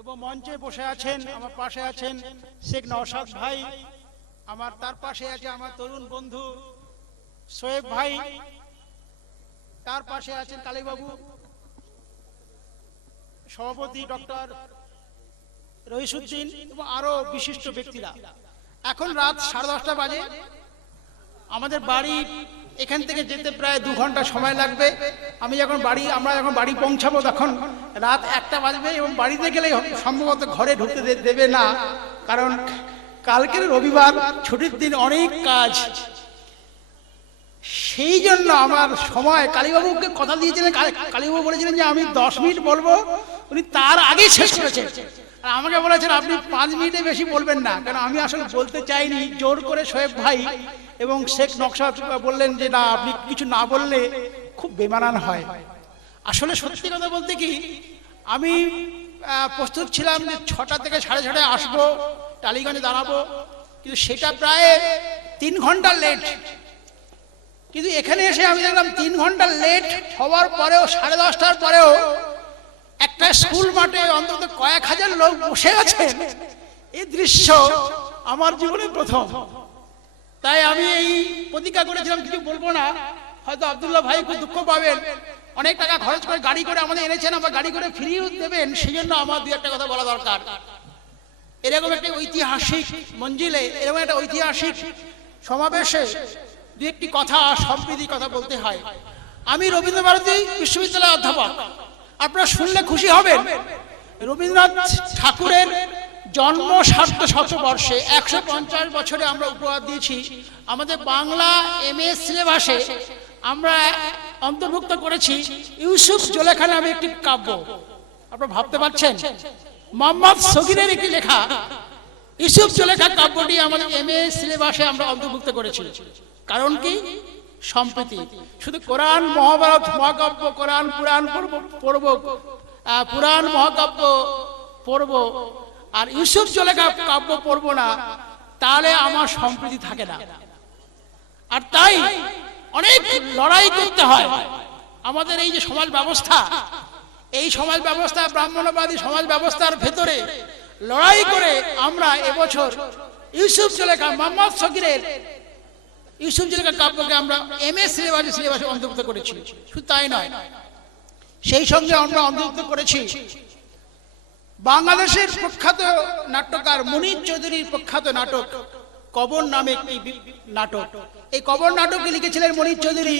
এবং মঞ্চে বসে আছেন, আমার পাশে আছেন শেখ নওশাদ ভাই, আমার তার পাশে আছে আমার তরুণ বন্ধু শোয়েব ভাই, তার পাশে আছেন কালীবাবু, সভাপতি ডক্টর রইসুদ্দিন এবং আরো বিশিষ্ট ব্যক্তিরা। এখন রাত 10:30 বাজে। আমাদের বাড়ি এখান থেকে যেতে প্রায় 2 ঘন্টা সময় লাগবে। আমরা যখন বাড়ি পৌঁছাবো তখন রাত 1টা বাজবে এবং বাড়িতে গেলে সম্ভবত ঘরে ঢুকতে দেবে না, কারণ কালকের রবিবার, ছুটির দিন, অনেক কাজ। সেই জন্য আমার সময়, কালীবাবুকে কথা দিয়েছিলেন, কালীবাবু বলেছিলেন যে আমি 10 মিনিট বলবো, উনি তার আগেই শেষ করেছেন। আর আমাকে বলেছেন আপনি 5 মিনিটে বেশি বলবেন না, কারণ আমি আসলে বলতে চাইনি। জোর করে শোয়েব ভাই এবং শেখ নওশাদ বললেন যে না, আপনি কিছু না বললে খুব বেমানান হয়। আসলে সত্যি কথা বলতে কি, আমি প্রস্তুত ছিলাম যে 6টা থেকে 6:30 আসবো, টালিগঞ্জে দাঁড়াবো, কিন্তু সেটা প্রায় 3 ঘন্টা লেট। কিন্তু এখানে এসে আমি দেখলাম 3 ঘন্টা লেট হওয়ার পরেও, 10:30টার পরেও একটা স্কুল মাঠে অন্তত কয়েক হাজার লোক বসে আছেন। এই দৃশ্য আমার জীবনে প্রথম। তাই আমি এই প্রতিজ্ঞা করেছিলাম কিছু বলবো না। হয়তো আব্দুল্লাহ ভাই খুব দুঃখ পাবেন, অনেক টাকা খরচ করে গাড়ি করে আমাদের এনেছেন, আবার গাড়ি করে ফিরিয়েও দেবেন, সেই জন্য আমার 2-1টা কথা বলা দরকার। এরকম একটা ঐতিহাসিক মঞ্জিলে, এরকম একটা ঐতিহাসিক সমাবেশে 2-1টি কথা, সম্প্রীতির কথা বলতে হয়। আমি রবীন্দ্রভারতী বিশ্ববিদ্যালয়ের অধ্যাপক। আপনারা শুনলে খুশি হবেন, রবীন্দ্রনাথ ঠাকুরের জন্ম শতবর্ষে 150 বছরে আমরা উপহার দিয়েছি। আমাদের বাংলা MA সিলেবাসে আমরা অন্তর্ভুক্ত করেছি ইউসুফ জুলেখা নামে একটি কাব্য। আপনারা ভাবতে পারছেন, মোহাম্মদ সগীরের একটি লেখা ইউসুফ জুলেখা কাব্যটি আমাদের MA সিলেবাসে আমরা অন্তর্ভুক্ত করেছি। কারণ কি? সম্প্রীতি। শুধু কোরআন মহাভারত মহাকাব্য, কোরআন পুরাণ পড়ব, পুরাণ মহাকাব্য পড়ব আর ইউসুফ জুলেখা কাব্য পড়ব না, তাহলে আমার সম্প্রীতি থাকে না। আর তাই অনেক লড়াই করতে হয়। আমাদের এই যে সমাজ ব্যবস্থা, এই সমাজ ব্যবস্থা, ব্রাহ্মণবাদী সমাজ ব্যবস্থার ভেতরে লড়াই করে আমরা এবছর ইউসুফ জুলেখা, মোহাম্মদ সগীরের ইউসুফ জুলেখা কাব্যকে আমরা MA সিলেবাসে অন্তর্ভুক্ত করেছি। শুধু তাই নয়, সেই সঙ্গে আমরা অন্তর্ভুক্ত করেছি বাংলাদেশের প্রখ্যাত নাট্যকার মুনীর চৌধুরীর প্রখ্যাত নাটক কবর নামে একটি নাটক। এই কবর নাটকটি লিখেছিলেন মুনীর চৌধুরী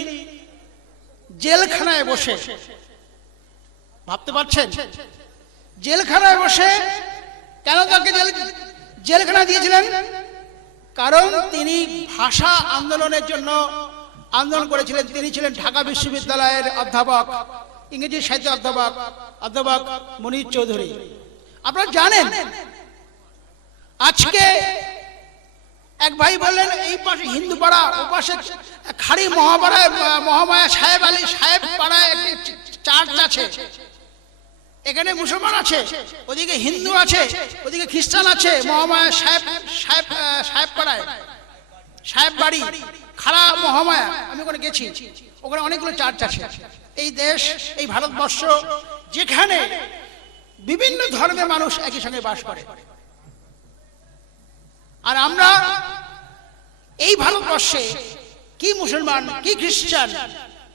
জেলখানায় বসে। ভাবতে পারছেন, জেলখানায় বসে। কেন তাকে জেলখানা দিয়েছিলেন? কারণ তিনি ভাষা আন্দোলনের জন্য আন্দোলন করেছিলেন। তিনি ছিলেন ঢাকা বিশ্ববিদ্যালয়ের অধ্যাপক, ইংরেজি সাহিত্য অধ্যাপক মুনীর চৌধুরী। আপনারা জানেন, আজকে এক ভাই বললেন এই পাশে হিন্দু পাড়া, ও পাশে খাড়ি মহামায়া সাহেব আলী সাহেব পাড়ায় একটি চার্চ আছে, এখানে মুসলমান আছে, ওদিকে হিন্দু আছে, ওদিকে খ্রিস্টান আছে। মহামায়া সাহেব পাড়ায়, সাহেব বাড়ি, খাড়া মহামায়া, আমি ওখানে গেছি, ওখানে অনেকগুলো চার্চ আছে। এই দেশ, এই ভারতবর্ষ, যেখানে বিভিন্ন ধর্মের মানুষ একই সঙ্গে বাস করে। আর আমরা এই ভারতবর্ষে কি মুসলমান, কি খ্রিস্টান,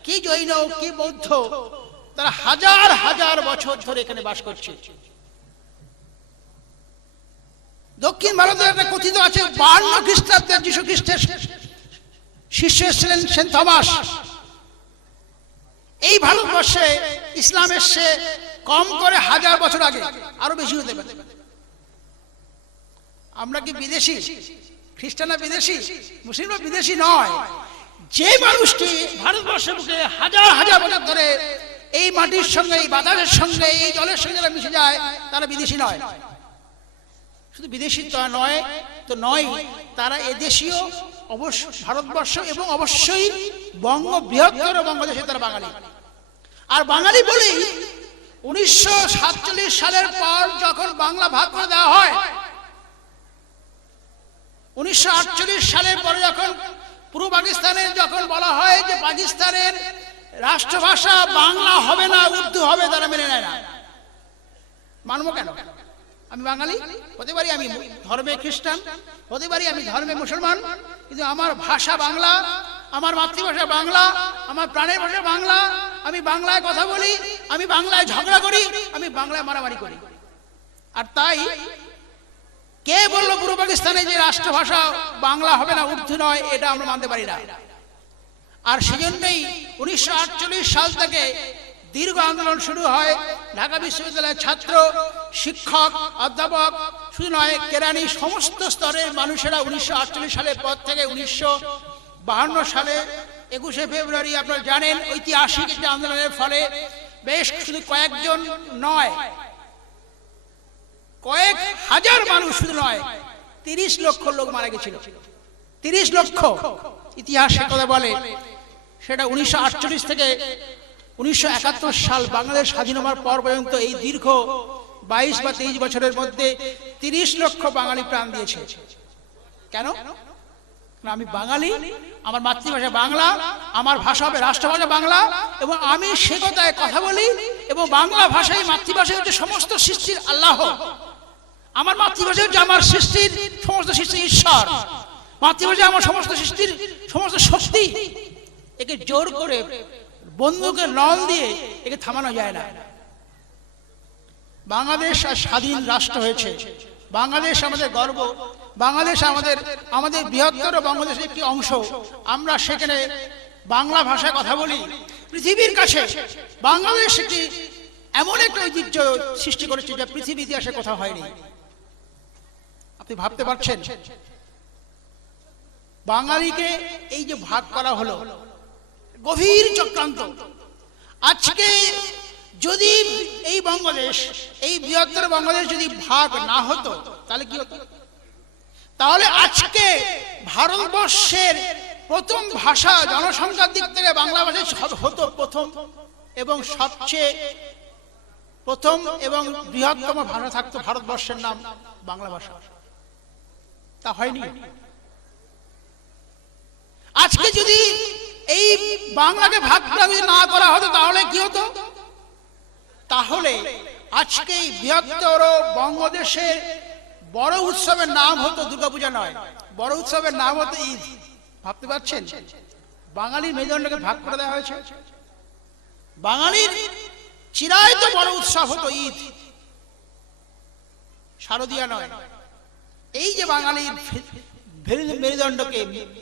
কি জৈন, কি বৌদ্ধ, তারা হাজার হাজার বছর ধরে এখানে বাস করছে। দক্ষিণ ভারতে একটা কথিত আছে, 52 খ্রিস্টাব্দে যীশু খ্রিস্টের শিষ্য ছিলেন সেন্ট থমাস। এই ভারতবর্ষে ইসলাম এসছে কম করে 1000 বছর আগে, আরো বেশি হতে পারে। আমরা কি বিদেশি? খ্রিস্টানরা বিদেশি, মুসলিমরা বিদেশি নয়। যে মানুষটি ভারতবর্ষের বুকে হাজার হাজার বছর ধরে এই মাটির সঙ্গে, এই বাতাসের সঙ্গে, এই জলের সঙ্গে যারা মিশে যায়, তারা বিদেশি নয়। শুধু বিদেশি তো নয়, তারা এদেশীয়, অবশ্য ভারতবর্ষ এবং অবশ্যই বৃহত্তর বঙ্গদেশে তারা বাঙালি। আর বাঙালি বলেই 1947 সালের পর যখন বাংলা ভাগ করে দেওয়া হয়, 1948 সালের পরে যখন পূর্ব পাকিস্তানের যখন বলা হয় যে পাকিস্তানের রাষ্ট্রভাষা বাংলা হবে না, উর্দু হবে, তারা মেনে নেয় না। মানবো কেন? আমি বাঙালি, হতে পারি আমি ধর্মে খ্রিস্টান, হতে পারি আমি ধর্মে মুসলমান, কিন্তু আমার ভাষা বাংলা, আমার মাতৃভাষা বাংলা, আমার প্রাণের ভাষা বাংলা। আমি বাংলায় কথা বলি, আমি বাংলায় ঝগড়া করি, আমি বাংলায় মারামারি করি। আর তাই কে বললো পূর্ব পাকিস্তানে যে রাষ্ট্রভাষা বাংলা হবে না, উর্দু নয়, এটা আমরা মানতে পারি না। আর সেজন্যই 1948 সাল থেকে দীর্ঘ আন্দোলন শুরু হয়। ঢাকা বিশ্ববিদ্যালয়ের ছাত্র, শিক্ষক, অধ্যাপক শুধু নয়, কেরানি সমস্ত স্তরের মানুষেরা 1948 সালের পর থেকে 1952 সালে 21শে ফেব্রুয়ারি আপনারা জানেন ঐতিহাসিক একটি আন্দোলনের ফলে বেশ শুধু কয়েকজন নয়, কয়েক হাজার মানুষ শুধু নয়, 30 লক্ষ লোক মারা গেছিল। 30 লক্ষ। ইতিহাস কথা বলে সেটা 1948 থেকে 1971 সাল বাংলাদেশ স্বাধীন হওয়ার পর পর্যন্ত এই দীর্ঘ 22 বা 23 বছরের মধ্যে 30 লক্ষ বাঙালি প্রাণ দিয়েছে। কেন? আমি বাঙালি, আমার মাতৃভাষা বাংলা, আমার ভাষা হবে রাষ্ট্রভাষা বাংলা, এবং আমি সে কথায় কথা বলি, এবং বাংলা ভাষায় মাতৃভাষা হচ্ছে সমস্ত সৃষ্টির আল্লাহ। আমার মাতৃভাষা হচ্ছে আমার সৃষ্টির সমস্ত সৃষ্টির ঈশ্বর। মাতৃভাষা আমার সমস্ত সৃষ্টির সমস্ত শক্তি। একে জোর করে বন্দুকের নল দিয়ে একে থামানো যায় না। বাংলাদেশ স্বাধীন রাষ্ট্র হয়েছে, বাংলাদেশ আমাদের গর্ব, বাংলাদেশ আমাদের বৃহত্তর বাংলাদেশের একটি অংশ। আমরা সেখানে বাংলা ভাষায় কথা বলি। পৃথিবীর কাছে বাংলাদেশ একটি এমন একটা ঐতিহ্য সৃষ্টি করেছে যা পৃথিবীর ইতিহাসে কোথাও হয়নি। আপনি ভাবতে পারছেন বাঙালিকে এই যে ভাগ করা হলো, গভীর চক্রান্ত। আজকে যদি এই বাংলাদেশ, এই বৃহত্তর বাংলাদেশ যদি ভাগ না হতো তাহলে কি হতো? তাহলে আজকে ভারতবর্ষের প্রথম ভাষা জনসংখ্যার দিক থেকে বাংলা ভাষা হতো প্রথম, এবং সবচেয়ে প্রথম এবং বৃহত্তম ভাষা থাকতো ভারতবর্ষের নাম বাংলা ভাষা। তা হয়নি। আজকে যদি এই বাংলাকে ভাগ না করা হতো তাহলে কি হতো? তাহলে আজকে এই বৃহত্তর বাংলাদেশের বড় উৎসবের নাম হতো দুর্গাপূজা নয়, বড় উৎসবের নাম হতো ঈদ। ভাবতে পারছেন? বাঙালির মেরুদণ্ডকে ভাগ করে দেওয়া হয়েছে। বাঙালির চিরায়ত বড় উৎসব হতো ঈদ, শারদীয়া নয়। এই যে বাঙালির মেরুদণ্ডকে,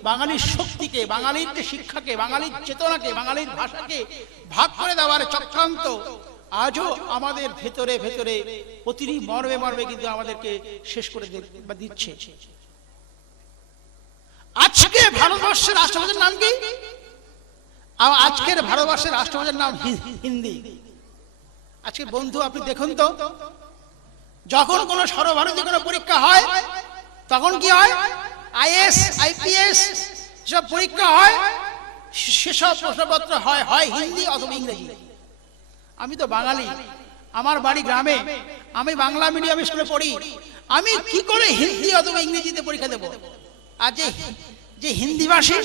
বাঙালির শক্তিকে, বাঙালির যে শিক্ষাকে, বাঙালির চেতনাকে, বাঙালির ভাষাকে ভাগ করে দেওয়ার চক্রান্ত আজও আমাদের ভেতরে ভেতরে প্রতিটি মর্মে মর্মে কিন্তু আমাদেরকে শেষ করে দিচ্ছে। আজকে ভারতবর্ষের রাষ্ট্রভাষার নাম কি? আজকের ভারতবর্ষের রাষ্ট্রভাষার নাম হিন্দি। আজকে বন্ধু আপনি দেখুন তো, যখন কোনো সর্বভারতীয় কোনো পরীক্ষা হয় তখন কি হয়? আইএস, আইপিএস সব পরীক্ষা হয়, সেসব প্রশ্নপত্র হয় হিন্দি অথবা ইংরেজি। আমি তো বাঙালি, আমার বাড়ি গ্রামে, আমি বাংলা মিডিয়াম স্কুলে পড়ি, আমি কি করে হিন্দি অথবা ইংরেজিতে পরীক্ষা দেব? আর যে হিন্দি ভাষী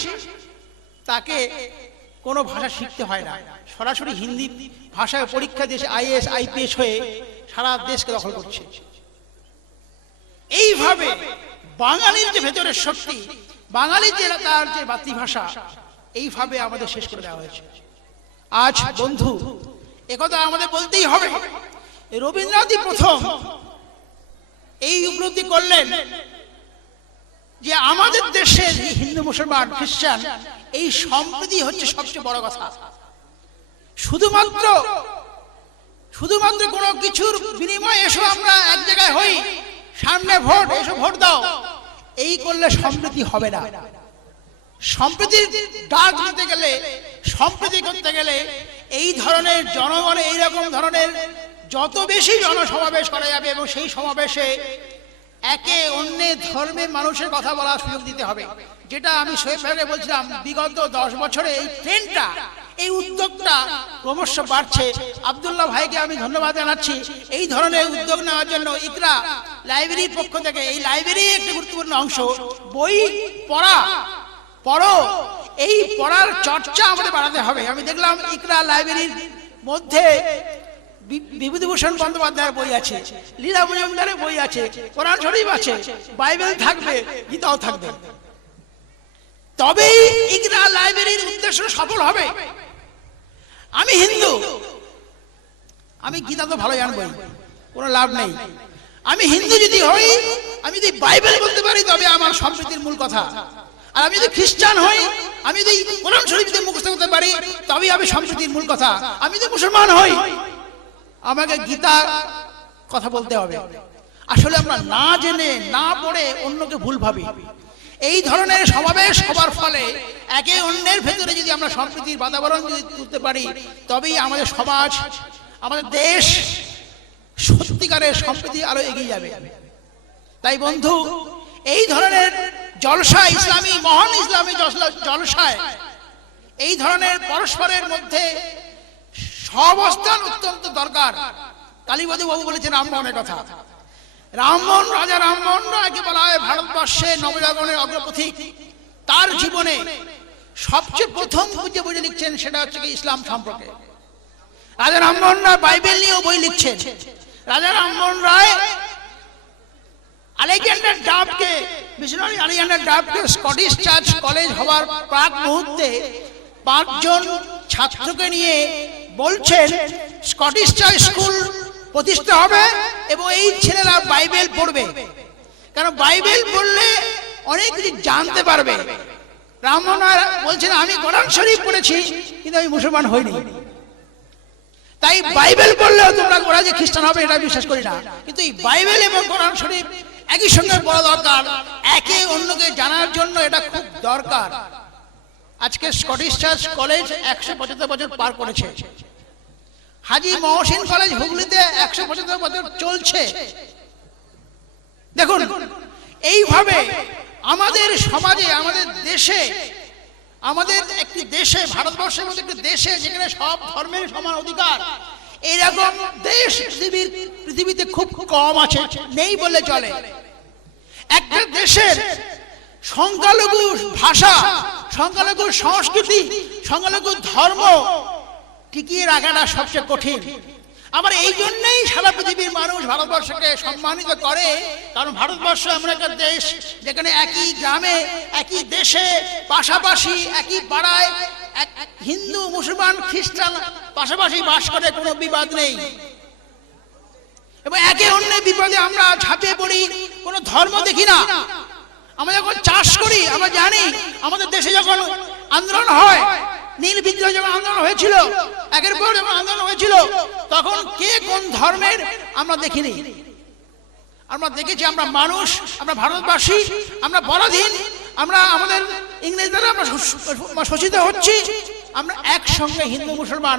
তাকে কোনো ভাষা শিখতে হয় না, সরাসরি হিন্দি ভাষায় পরীক্ষা দিয়ে আইএস আইপিএস হয়ে সারা দেশকে দখল করছে। এইভাবে বাঙালির যে ভেতরের শক্তি, বাঙালির যে তার যে মাতৃভাষা, এইভাবে আমাদের শেষ করে দেওয়া হয়েছে। আজ বন্ধু একথা আমাদের বলতেই হবে, রবীন্দ্রনাথই প্রথম এই উপলব্ধি করলেন যে আমাদের দেশের হিন্দু মুসলমান খ্রিস্টান এই সম্প্রীতি হচ্ছে সবচেয়ে বড় কথা। শুধুমাত্র কোনো কিছুর বিনিময়ে এসো আমরা এক জায়গায় হই, সামনে ভোট, এসো ভোট দাও, এই করলে সম্প্রীতি হবে না। সম্প্রীতির ডাক দিতে গেলে, সম্প্রীতি করতে গেলে এই ধরনের জনগণে এইরকম ধরনের যত বেশি জনসমাবেশ করা যাবে, এবং সেই সমাবেশে একে অন্যের ধর্মের মানুষের কথা বলার সুযোগ দিতে হবে। যেটা আমি শোয়েব ভাইকে বলছিলাম, বিগত 10 বছরে এই ট্রেন্ডটা, এই উদ্যোগটা ক্রমশ বাড়ছে। আব্দুল্লাহ ভাইকে আমি ধন্যবাদ জানাচ্ছি এই ধরনের উদ্যোগ নেওয়ার জন্য। ইকরা লাইব্রেরির পক্ষ থেকে এই লাইব্রেরি একটি গুরুত্বপূর্ণ অংশ। বই পড়ো, এই পড়ার চর্চা আমাদের বাড়াতে হবে। আমি দেখলাম ইকরা লাইব্রেরির মধ্যে বিভূতিভূষণ বন্দ্যোপাধ্যায়ের বই আছে, লীলা মজুমদারের বই আছে, কোরআন শরীফ আছে, বাইবেল থাকবে, গীতাও থাকবে, তবেই ইকরা লাইব্রেরির উদ্দেশ্য সফল হবে। আমি হিন্দু, আমি গীতা তো ভালো জানবই, কোনো লাভ নেই। আমি হিন্দু যদি হই, আমি যদি বাইবেল বলতে পারি, তবে আমার সম্প্রীতির মূল কথা। আর আমি যদি খ্রিস্টান হই, আমি যদি কোরআন শরীফ মুখস্থ করতে পারি, তবেই আমি সম্প্রীতির মূল কথা। আমি যদি মুসলমান হই, আমাকে গীতা কথা বলতে হবে। আসলে আমরা না জেনে না পড়ে অন্যকে ভুল ভাবি। এই ধরনের সমাবেশ হবার ফলে একে অন্যের ভেতরে যদি আমরা সম্প্রীতির বাতাবরণ যদি তুলতে পারি, তবেই আমাদের সমাজ, আমাদের দেশ সত্যিকারের সম্প্রীতি আরো এগিয়ে যাবে। তাই বন্ধু, এই ধরনের জলসায়, ইসলামী মহান ইসলামী জলসায় এই ধরনের পরস্পরের মধ্যে সহাবস্থান অত্যন্ত দরকার। কালীপদ বাবু বলেছেন রামমোহনের কথা। রামমোহন, রাজা রামমোহন রায়কে বলা হয় ভারতবর্ষের নবজাগরণের অগ্রপথিক। তার জীবনে সবচেয়ে প্রথম যে বই লিখছেন সেটা হচ্ছে কি ইসলাম সম্পর্কে। রাজা রামমোহন রায় বাইবেল নিয়েও বই লিখছেন। রাজা রামমোহন রায় আলেকজান্ডার ডাফকে, মিশনারি আলেকজান্ডার ডাফকে স্কটিশ চার্চ কলেজ হওয়ার প্রাক মুহূর্তে 5 জন ছাত্রকে নিয়ে বলছেন স্কটিশ চার্চ স্কুল প্রতিষ্ঠা হবে এবং এই ছেলেরা বাইবেল পড়বে, কারণ বাইবেল পড়লে অনেক কিছু জানতে পারবে। রামমোহন রায় বলছেন আমি কোরআন শরীফ পড়েছি, কিন্তু আমি মুসলমান হইনি, তাই বাইবেল পড়লেও তোমরা ওরা যে খ্রিস্টান হবে এটা বিশ্বাস করি না, কিন্তু এই বাইবেল এবং কোরআন শরীফ একই সঙ্গে পড়া দরকার। একে অন্যকে জানার জন্য এটা খুব দরকার। আজকে স্কটিশ চার্চ কলেজ 175 বছর পার করেছে। হাজী মহসিন কলেজ হুগলিতে 175 বছর চলছে। দেখুন, এইভাবে আমাদের সমাজে, আমাদের দেশে, আমাদের একটি দেশে, ভারতবর্ষের মধ্যে একটি দেশে যেখানে সব ধর্মের সমান অধিকার, এইরকম দেশ পৃথিবীতে খুব কম আছে, নেই বলে চলে। একটা দেশের সংখ্যালঘু ভাষা, সংখ্যালঘু সংস্কৃতি, সংখ্যালঘু ধর্ম টিকিয়ে রাখাটা সবচেয়ে কঠিন। আবার এই জন্যই সারা পৃথিবীর মানুষ ভারতবর্ষকে সম্মানিত করে, কারণ ভারতবর্ষ এমন একটা দেশ যেখানে একই গ্রামে, একই দেশে, পাশাপাশি একই পাড়ায় হিন্দু, মুসলমান, খ্রিস্টান পাশাপাশি বাস করে, কোনো বিবাদ নেই এবং একে অন্যের বিপদে আমরা ঝাঁপিয়ে পড়ি, কোনো ধর্ম দেখি না। আমরা যখন চাষ করি, আমরা জানি আমাদের দেশে যখন আন্দোলন হয়, নীল বিদ্রোহ যখন আন্দোলন হয়েছিল, একের পর যখন আন্দোলন হয়েছিল, তখন কে কোন ধর্মের আমরা দেখিনি। আমরা দেখেছি আমরা মানুষ, আমরা ভারতবাসী, আমরা পরাধীন, আমরা আমাদের ইংরেজ দ্বারা আমরা শোষিত হচ্ছি, আমরা একসঙ্গে হিন্দু মুসলমান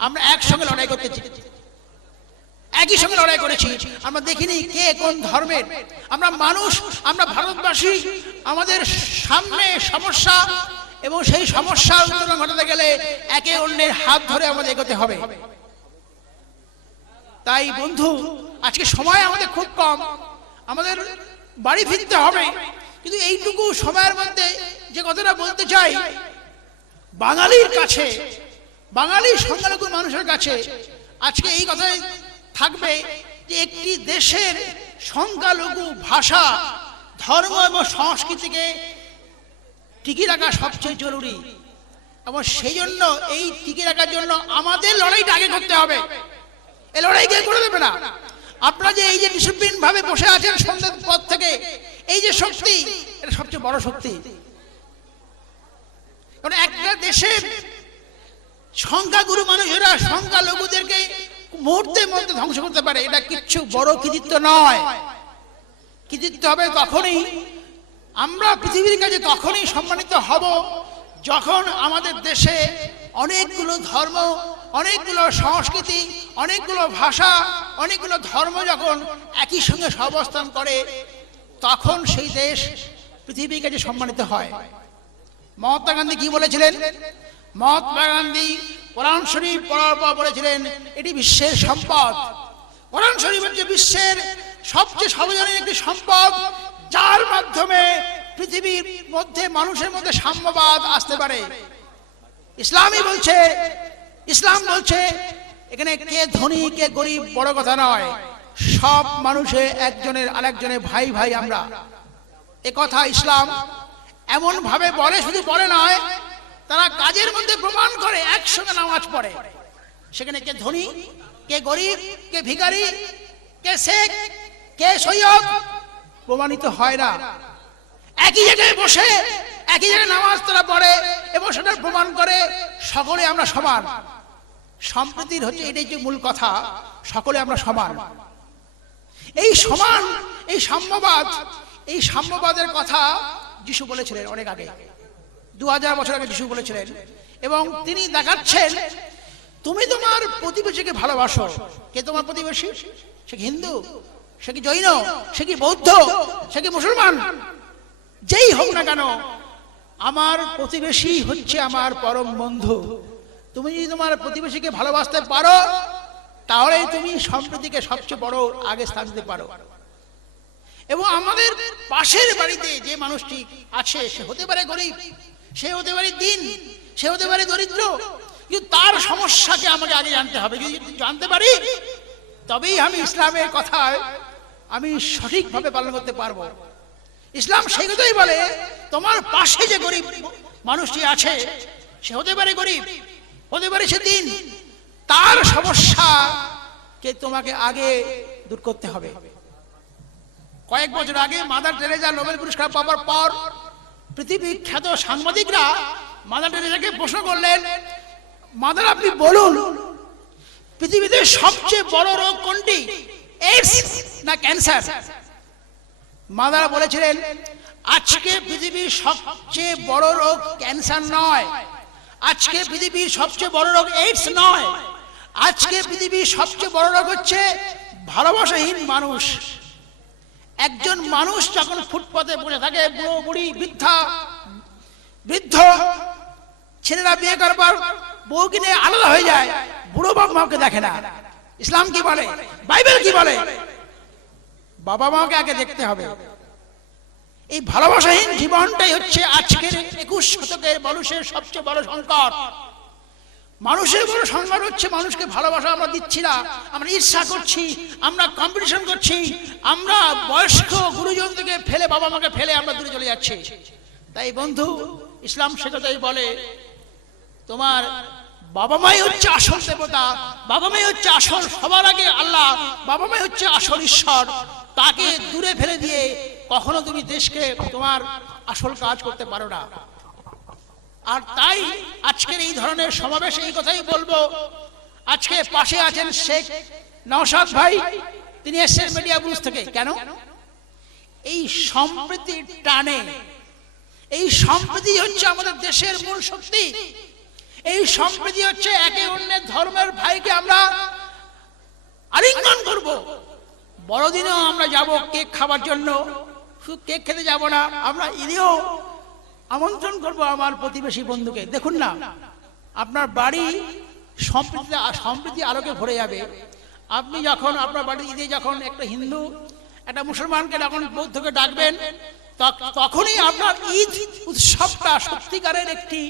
আমরা একসঙ্গে লড়াই করতেছি, একই সঙ্গে লড়াই করেছি। আমরা দেখিনি কে কোন ধর্মের। আমরা মানুষ, আমরা ভারতবাসী, আমাদের সামনে সমস্যা এবং সেই সমস্যার উত্তরণ ঘটাতে গেলে একে অন্যের হাত ধরে আমাদের এগোতে হবে। তাই বন্ধু, আজকে সময় আমাদের খুব কম, আমাদের বাড়ি ফিরতে হবে, কিন্তু এইটুকু সময়ের মধ্যে যে কথাটা বলতে চাই, বাঙালির কাছে, বাঙালি সংখ্যালঘু মানুষের কাছে আজকে এই কথাই থাকবে যে একটি দেশের সংখ্যালঘু ভাষা, ধর্ম এবং সংস্কৃতিকে টিকিয়ে রাখা সবচেয়ে জরুরি এবং সেই জন্য এই টিকিয়ে রাখার জন্য আমাদের লড়াইটা আগে করতে হবে। এই লড়াই কে করে দেবে না। আপনারা যে এই যে ডিসিপ্লিন ভাবে বসে আছেন সন্ধ্যের পর থেকে, এই যে শক্তি, এটা সবচেয়ে বড় শক্তি। কারণ একটা দেশের সংখ্যাগুরু মানুষেরা সংখ্যালঘুদেরকে মুহূর্তের মধ্যে ধ্বংস করতে পারে, এটা কিচ্ছু বড় কৃতিত্ব নয়। কৃতিত্ব হবে তখনই, আমরা পৃথিবীর কাছে তখনই সম্মানিত হব যখন আমাদের দেশে অনেকগুলো ধর্ম, অনেকগুলো সংস্কৃতি, অনেকগুলো ভাষা, অনেকগুলো ধর্ম যখন একই সঙ্গে সহাবস্থান করে, তখন সেই দেশ পৃথিবীর কাছে সম্মানিত হয়। মহাত্মা গান্ধী কি বলেছিলেন? মহাত্মা গান্ধী কোরআন শরীফ পড়ার পর বলেছিলেন এটি বিশ্বের সম্পদ। কোরআন শরীফ হচ্ছে বিশ্বের সবচেয়ে সর্বজনীন একটি সম্পদ, যার মাধ্যমে পৃথিবীর মধ্যে মানুষের মধ্যে সাম্যবাদ আসতে পারে। ইসলাম বলছে এখানে কে ধনী কে গরিব বড় কথা নয়, সব মানুষে একজনের আরেকজনের ভাই ভাই আমরা। এ কথা ইসলাম এমন ভাবে বলে, শুধু বলে নয়, তারা কাজের মধ্যে প্রমাণ করে, একসঙ্গে নামাজ পড়ে। সেখানে কে ধনী কে গরিব কে ভিখারি কে শেখ কে সৈয়দ প্রমাণিত হয় না। একই জায়গায় বসে একই জায়গায় নামাজ তারা পড়ে এবং সেটা প্রমাণ করে সকলে আমরা সমান। সম্প্রীতির হচ্ছে এটাই যে মূল কথা, সকলে আমরা সমান। এই সমান, এই সাম্যবাদ, এই সাম্যবাদের কথা যিশু বলেছিলেন অনেক আগে, 2000 বছর আগে যিশু বলেছিলেন। এবং তিনি দেখাচ্ছেন তুমি তোমার প্রতিবেশীকে ভালোবাসো। কে তোমার প্রতিবেশী? সে কি হিন্দু, সে কি জৈন, সে কি বৌদ্ধ, সে কি মুসলমান, যেই হোক না কেন, আমার প্রতিবেশী হচ্ছে আমার পরম বন্ধু। তুমি যদি তোমার প্রতিবেশীকে ভালোবাসতে পারো তাহলেই তুমি সম্প্রীতিকে সবচেয়ে বড় আগে স্থান দিতে পারো। এবং আমাদের পাশের বাড়িতে যে মানুষটি আছে, সে হতে পারে গরিব, সে হতে পারে দীন, সে হতে পারে দরিদ্র, কিন্তু তার সমস্যাকে আমাকে আগে জানতে হবে। যদি জানতে পারি তবেই আমি ইসলামের কথায় আমি সঠিকভাবে পালন করতে পারবো। ইসলাম সেই কথাই বলে, তোমার পাশে যে গরিব মানুষটি আছে, সে হতে পারে গরিব, হতে পারে সে দীন, তার সমস্যাকে তোমাকে আগে দূর করতে হবে। কয়েক বছর আগে মাদার টেরেজা নোবেল পুরস্কার পাওয়ার পর পৃথিবীর খ্যাত সাংবাদিকরা মাদার টেরেজাকে প্রশ্ন করলেন, মাদার আপনি বলুন পৃথিবীতে সবচেয়ে বড় রোগ কোনটি, এইডস না ক্যান্সার? মাদার বলেছিলেন, আজকে পৃথিবীর সবচেয়ে বড় রোগ ক্যান্সার নয়, আজকে পৃথিবীর সবচেয়ে বড় রোগ এইডস নয়, আজকে পৃথিবীর সবচেয়ে বড় রোগ হচ্ছে ভালোবাসাহীন মানুষ। একজন মানুষ যখন ফুটপাতে বসে থাকে, বুড়ো বুড়ি বৃদ্ধা বৃদ্ধ ছেলেরা বিয়ে করবার বউ কিনে আলাদা হয়ে যায়, বুড়ো বাবা মাকে দেখে না। ইসলাম কি বলে, বাইবেল কি বলে? বাবা মাকে আগে দেখতে হবে। এই ভালোবাসাহীন জীবনটাই হচ্ছে আজকের 21 শতকের মানুষের সবচেয়ে বড় সংকট। মানুষের বড় সংকট হচ্ছে মানুষকে ভালোবাসা আমরা দিচ্ছি না, আমরা ঈর্ষা করছি, আমরা কম্পিটিশন করছি, আমরা বয়স্ক গুরুজন থেকে ফেলে, বাবা মাকে ফেলে আমরা দূরে চলে যাচ্ছি। তাই বন্ধু, ইসলাম সে কথাই বলে, তোমার বাবা মাই হচ্ছে আসল দেবতা, বাবা মাই হচ্ছে আসল, সবার আগে আল্লাহ, বাবা মাই হচ্ছে আসল ঈশ্বর। তাকে দূরে ফেলে দিয়ে কখনো তুমি দেশকে তোমার আসল কাজ করতে পারো না। আর তাই আজকের এই ধরনের সমাবেশে এই কথাই বলবো। আজকে পাশে আছেন শেখ নওশাদ ভাই, তিনি এসেছেন মিডিয়া বুথ থেকে। কেন? এই সম্প্রীতির টানে, এই সম্প্রীতি হচ্ছে আমাদের দেশের মূল শক্তি। এই সম্প্রীতি হচ্ছে একে অন্যের ধর্মের ভাইকে আমরা আলিঙ্গন করব। বড়দিনেও আমরা যাব কেক খাবার জন্য, শুধু কেক খেতে যাব না, আমরা ঈদেও আমন্ত্রণ করব আমার প্রতিবেশী বন্ধুকে। দেখুন না, আপনার বাড়ি সম্প্রীতি আলোকে ভরে যাবে। আপনি যখন আপনার বাড়ি ঈদে যখন একটা হিন্দু একটা মুসলমানকে যখন বৌদ্ধকে ডাকবেন, তখনই আপনার ঈদ উৎসবটা সত্যিকারের একটি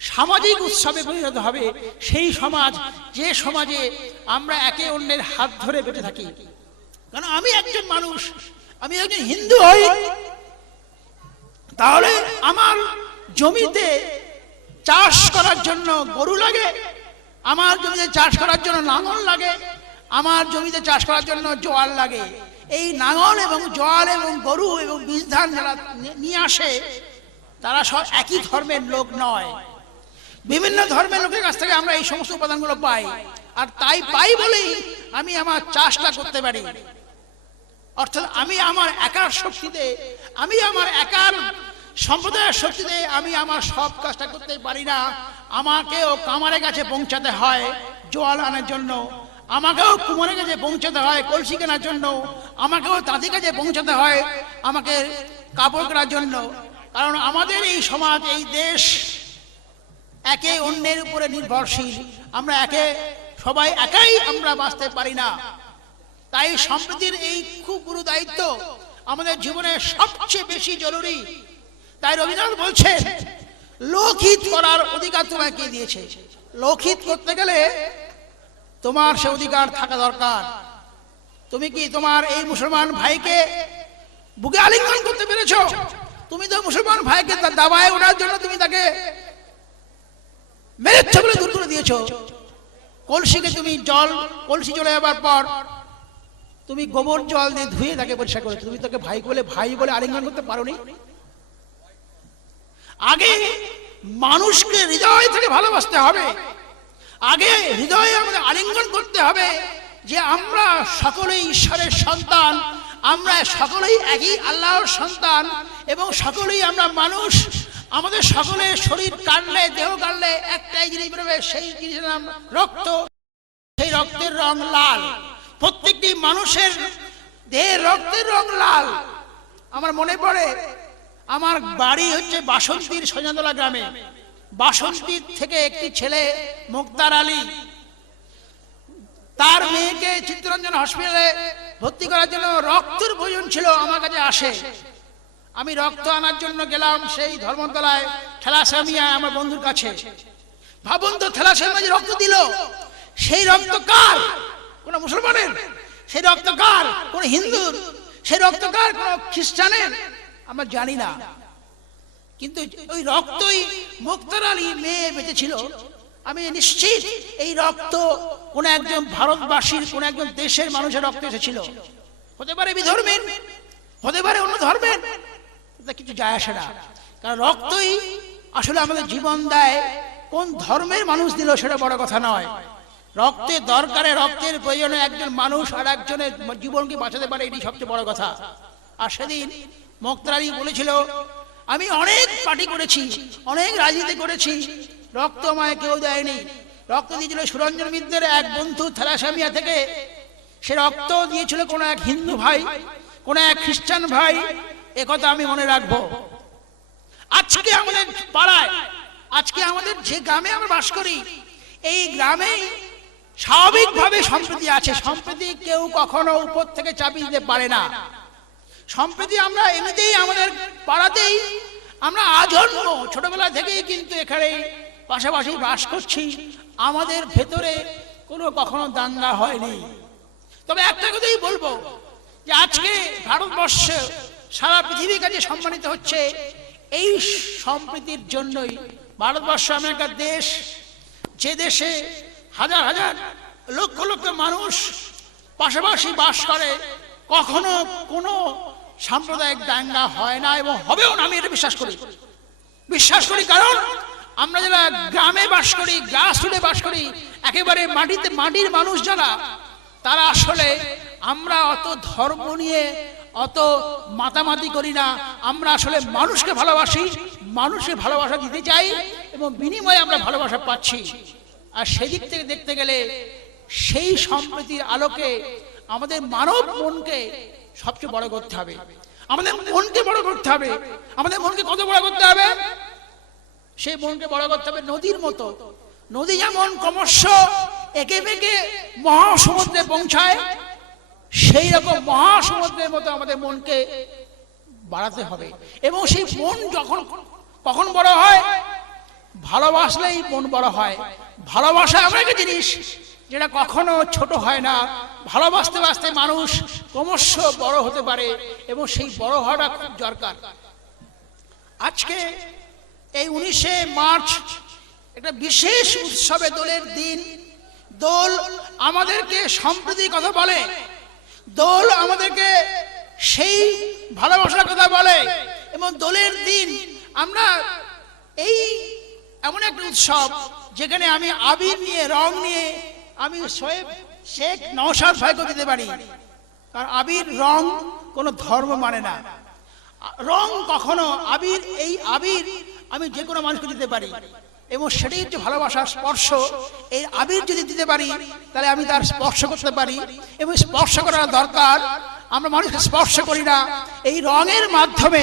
সামাজিক উৎসবে পরিণত হবে। সেই সমাজ, যে সমাজে আমরা একে অন্যের হাত ধরে বেঁচে থাকি। কারণ আমি একজন মানুষ, আমি একজন হিন্দু হই, তাহলে আমার জমিতে চাষ করার জন্য গরু লাগে, আমার জমিতে চাষ করার জন্য লাঙল লাগে, আমার জমিতে চাষ করার জন্য জোয়াল লাগে। এই লাঙল এবং জোয়াল এবং গরু এবং বীজ ধান যারা নিয়ে আসে, তারা সব একই ধর্মের লোক নয়। বিভিন্ন ধর্মের লোকের কাছ থেকে আমরা এই সমস্ত উপাদানগুলো পাই। আর তাই পাই বলেই আমি আমার চাষটা করতে পারি। অর্থাৎ আমি আমার একার শক্তিতে, আমি আমার একার সম্প্রদায়ের শক্তিতে আমি আমার সব কাজটা করতে পারি না। আমাকেও কামারের কাছে পৌঁছাতে হয় জোয়াল আনার জন্য, আমাকেও কুমারের কাছে পৌঁছাতে হয় কলসি কেনার জন্য, আমাকেও তাদের কাছে পৌঁছাতে হয় আমাকে কাপড় কেনার জন্য। কারণ আমাদের এই সমাজ, এই দেশ একে অন্যের উপরে নির্ভরশীল। আমরা সবাই একাই আমরা বাঁচতে পারি না। তাই সম্প্রীতির এই খুব গুরু দায়িত্ব আমাদের জীবনে সবচেয়ে বেশি জরুরি। তাই রবীন্দ্রনাথ বলছেন, লোকহিত করার অধিকার তোমাকে কে দিয়েছে? লোকহিত করতে গেলে তোমার সে অধিকার থাকা দরকার। তুমি কি তোমার এই মুসলমান ভাইকে বুকে আলিঙ্গন করতে পেরেছো? তুমি তো মুসলমান ভাইকে তার দাবায় ওঠার জন্য তুমি তাকে মেরেছো বলে দূর করে দিয়েছো। কলসিকে তুমি কলসি চলে যাবার পর তুমি গোবর জল দিয়ে ধুয়ে তাকে পরিষ্কার করেছো। তুমি তাকে ভাই বলে আলিঙ্গন করতে পারোনি। আগে মানুষকে হৃদয় থেকে ভালোবাসতে হবে। আগে হৃদয়ে আমাদের আলিঙ্গন করতে হবে যে আমরা সকলেই ঈশ্বরের সন্তান, আমরা সকলেই একই আল্লাহর সন্তান এবং সকলেই আমরা মানুষ। আমাদের সকলের শরীর কাটলে, দেহ কাটলে একটাই জিনিস বেরোবে, সেই জিনিসের নাম রক্ত। সেই রক্তের রং লাল। প্রত্যেকটি মানুষের দেহের রক্তের রং লাল। আমার মনে পড়ে, আমার বাড়ি হচ্ছে বাসন্তীর সৈন্যতলা গ্রামে। বাসন্তীর থেকে একটি ছেলে মুক্তার আলী তার মেয়েকে চিত্তরঞ্জন হসপিটালে ভর্তি করার জন্য রক্তের প্রয়োজন ছিল, আমার কাছে আসে। আমি রক্ত আনার জন্য গেলাম সেই ধর্মতলায় থ্যালাসেমিয়া আমার বন্ধুর কাছে। ভাবুন তো, থ্যালাসেমিয়া রক্ত দিল, সেই রক্ত কার? কোন মুসলমানের? সেই রক্ত কার? কোন হিন্দুর? সেই রক্ত কার? কোন খ্রিস্টানের? আমরা জানি না, কিন্তু ওই রক্তই মুক্তার আলী মেয়ে বেঁচেছিল। আমি নিশ্চিত এই রক্ত কোন একজন ভারতবাসীর, কোন একজন দেশের মানুষের রক্ত এসেছিল। হতে পারে বিধর্মীর, হতে পারে অন্য ধর্মের, কিছু যায় আসে না। কারণ রক্তই আসলে আমাদের জীবন দেয়। কোন ধর্মের মানুষ দিল সেটা বড় কথা নয়। রক্তের দরকারে, রক্তের প্রয়োজনে একজন মানুষ আর একজনের জীবনকে বাঁচাতে পারে, এটি সবচেয়ে বড় কথা। আর সেদিন মুক্তার আলী বলেছিল, আমি অনেক পার্টি করেছি, অনেক রাজনীতি করেছি, রক্ত আমায় কেউ দেয়নি। রক্ত দিয়েছিল সুরঞ্জন মিত্রের এক বন্ধু থ্যালাসেমিয়া থেকে। সে রক্ত দিয়েছিল কোন এক হিন্দু ভাই, কোন এক খ্রিস্টান ভাই। একথা আমি মনে রাখবো। আজকে আমাদের পাড়ায়, আজকে আমাদের যে গ্রামে আমরা বাস করি, এই গ্রামে স্বাভাবিকভাবে সম্প্রীতি আছে। সম্প্রীতি কেউ কখনো উপর থেকে চাপিয়ে দিতে পারে না। সম্প্রীতি আমরা এমনিতেই আমাদের পাড়াতেই আমরা আজন্ম ছোটবেলা থেকেই কিন্তু এখানে পাশাপাশি বাস করছি। আমাদের ভেতরে কোনো কখনো দাঙ্গা হয়নি। তবে একটা কথাই বলবো যে আজকে ভারতবর্ষ সারা পৃথিবীর কাছে সম্মানিত হচ্ছে এই সম্প্রীতির জন্যই। ভারতবর্ষ এমন একটা দেশ, যে দেশে হাজার হাজার লক্ষ লক্ষ মানুষ পাশাপাশি বাস করে, কখনো কোনো সাম্প্রদায়িক দাঙ্গা হয় না এবং হবেও না। আমি এটা বিশ্বাস করি কারণ আমরা যারা গ্রামে বাস করি, গ্রাসরুটে বাস করি, একেবারে মাটির মানুষ যারা, তারা আসলে আমরা অত ধর্ম নিয়ে অত মাতামাতি করি না। আমরা আসলে মানুষকে ভালোবাসি, মানুষকে ভালোবাসা দিতে চাই এবং বিনিময়ে আমরা ভালোবাসা পাচ্ছি। আর সেদিক থেকে দেখতে গেলে সেই সম্প্রীতির আলোকে আমাদের মানব মনকে সবচেয়ে বড় করতে হবে। আমাদের মনকে বড় করতে হবে। আমাদের মনকে কত বড় করতে হবে? সেই মনকে বড় করতে হবে নদীর মতো। নদী যেমন ক্রমশ একে বেঁকে মহাসমুদ্রে পৌঁছায়, সেই রকম মহাসমুদ্রের মতো আমাদের মনকে বাড়াতে হবে। এবং সেই মন কখন বড় হয়? ভালোবাসলেই মন বড় হয়। ভালোবাসা এমন একটা জিনিস যেটা কখনো ছোট হয় না। ভালোবাসতে বাসতে মানুষ ক্রমশ বড় হতে পারে এবং সেই বড় হওয়াটা খুব দরকার। আজকে এই 19শে মার্চ একটা বিশেষ উৎসবে দোলের দিন। দোল আমাদেরকে সম্প্রীতির কথা বলে, দোল আমাদেরকে সেই ভালোবাসার কথা বলে। এবং দোলের দিন আমরা এই এমন একটা উৎসব যেখানে আমি আবির নিয়ে, রং নিয়ে আমি শেখ নওশাদ ভাইকে দিতে পারি। কারণ আবির, রং কোনো ধর্ম মানে না। রং কখনো আবির, এই আবির আমি যে কোনো মানুষকে দিতে পারি এবং সেটাই হচ্ছে ভালোবাসার স্পর্শ। এই আবির যদি দিতে পারি তাহলে আমি তার স্পর্শ করতে পারি এবং স্পর্শ করার দরকার। আমরা মানুষকে স্পর্শ করি না, এই রঙের মাধ্যমে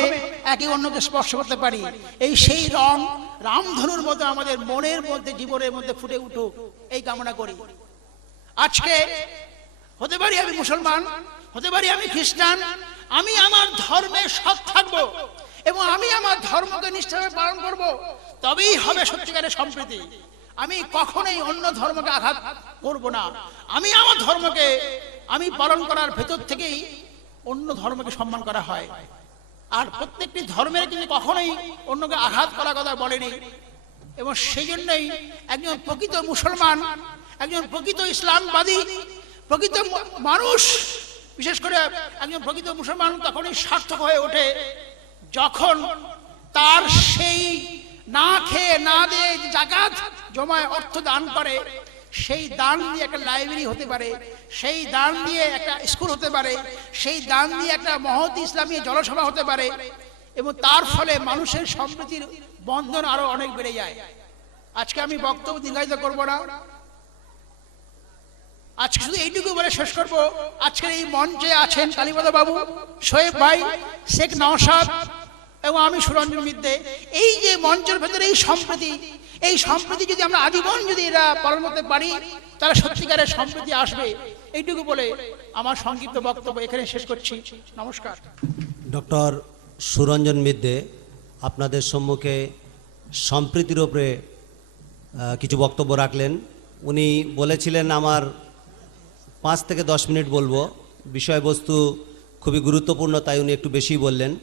একে অন্যকে স্পর্শ করতে পারি। সেই রং রামধনুর মতো আমাদের মনের মধ্যে, জীবনের মধ্যে ফুটে উঠুক, এই কামনা করি। আজকে হতে পারি আমি মুসলমান, হতে পারি আমি খ্রিস্টান, আমি আমার ধর্মে সৎ থাকবো এবং আমি আমার ধর্মকে নিষ্ঠাভাবে পালন করব, তবেই হবে সত্যিকারের সম্প্রীতি। আমি কখনোই অন্য ধর্মকে আঘাত করব না। আমি আমার ধর্মকে আমি পালন করার ভেতর থেকেই অন্য ধর্মকে সম্মান করা হয়। আর প্রত্যেকটি ধর্মের কিন্তু কখনোই অন্যকে আঘাত করার কথা বলেনি। এবং সেই জন্যই একজন প্রকৃত মুসলমান, একজন প্রকৃত ইসলামবাদী, প্রকৃত মানুষ, বিশেষ করে একজন প্রকৃত মুসলমান তখনই সার্থক হয়ে ওঠে যখন তার সেই না খেয়ে না দিয়ে জাকাত জমায় অর্থ দান করে, সেই দান দিয়ে একটা লাইব্রেরি হতে পারে, সেই দান দিয়ে একটা স্কুল হতে পারে, সেই দান দিয়ে একটা মহৎ ইসলামী জলসভা হতে পারে, এবং তার ফলে মানুষের সম্প্রীতির বন্ধন আরো অনেক বেড়ে যায়। আজকে আমি বক্তব্য দীর্ঘায়িত করব না, আজকে শুধু এইটুকু বলে শেষ করবো। আজকের এই মঞ্চে আছেন কালীপদ বাবু, শোয়েব ভাই, শেখ নওশাদ এবং আমি সুরঞ্জন মিদ্দে। এই যে মঞ্চের ভেতরে এই সম্প্রীতি যদি আমরা আজীবন যদি এরা পালন করতে পারি, তাহলে সত্যিকারের সম্প্রীতি আসবে। এইটুকু বলে আমার সংক্ষিপ্ত বক্তব্য এখানে শেষ করছি। নমস্কার। ডক্টর সুরঞ্জন মিদ্দে আপনাদের সম্মুখে সম্প্রীতির ওপরে কিছু বক্তব্য রাখলেন। উনি বলেছিলেন আমার 5 থেকে 10 মিনিট বলবো, বিষয়বস্তু খুবই গুরুত্বপূর্ণ, তাই উনি একটু বেশি বললেন।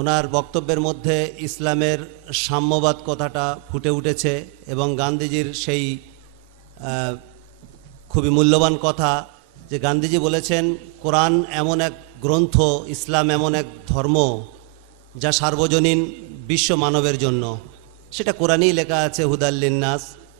ওনার বক্তব্যের মধ্যে ইসলামের সাম্যবাদ কথাটা ফুটে উঠেছে এবং গান্ধীজির সেই খুবই মূল্যবান কথা যে গান্ধীজি বলেছেন কোরআন এমন এক গ্রন্থ, ইসলাম এমন এক ধর্ম যা সার্বজনীন বিশ্ব মানবের জন্য। সেটা কোরআনেই লেখা আছে, হুদাল লিন্নাস।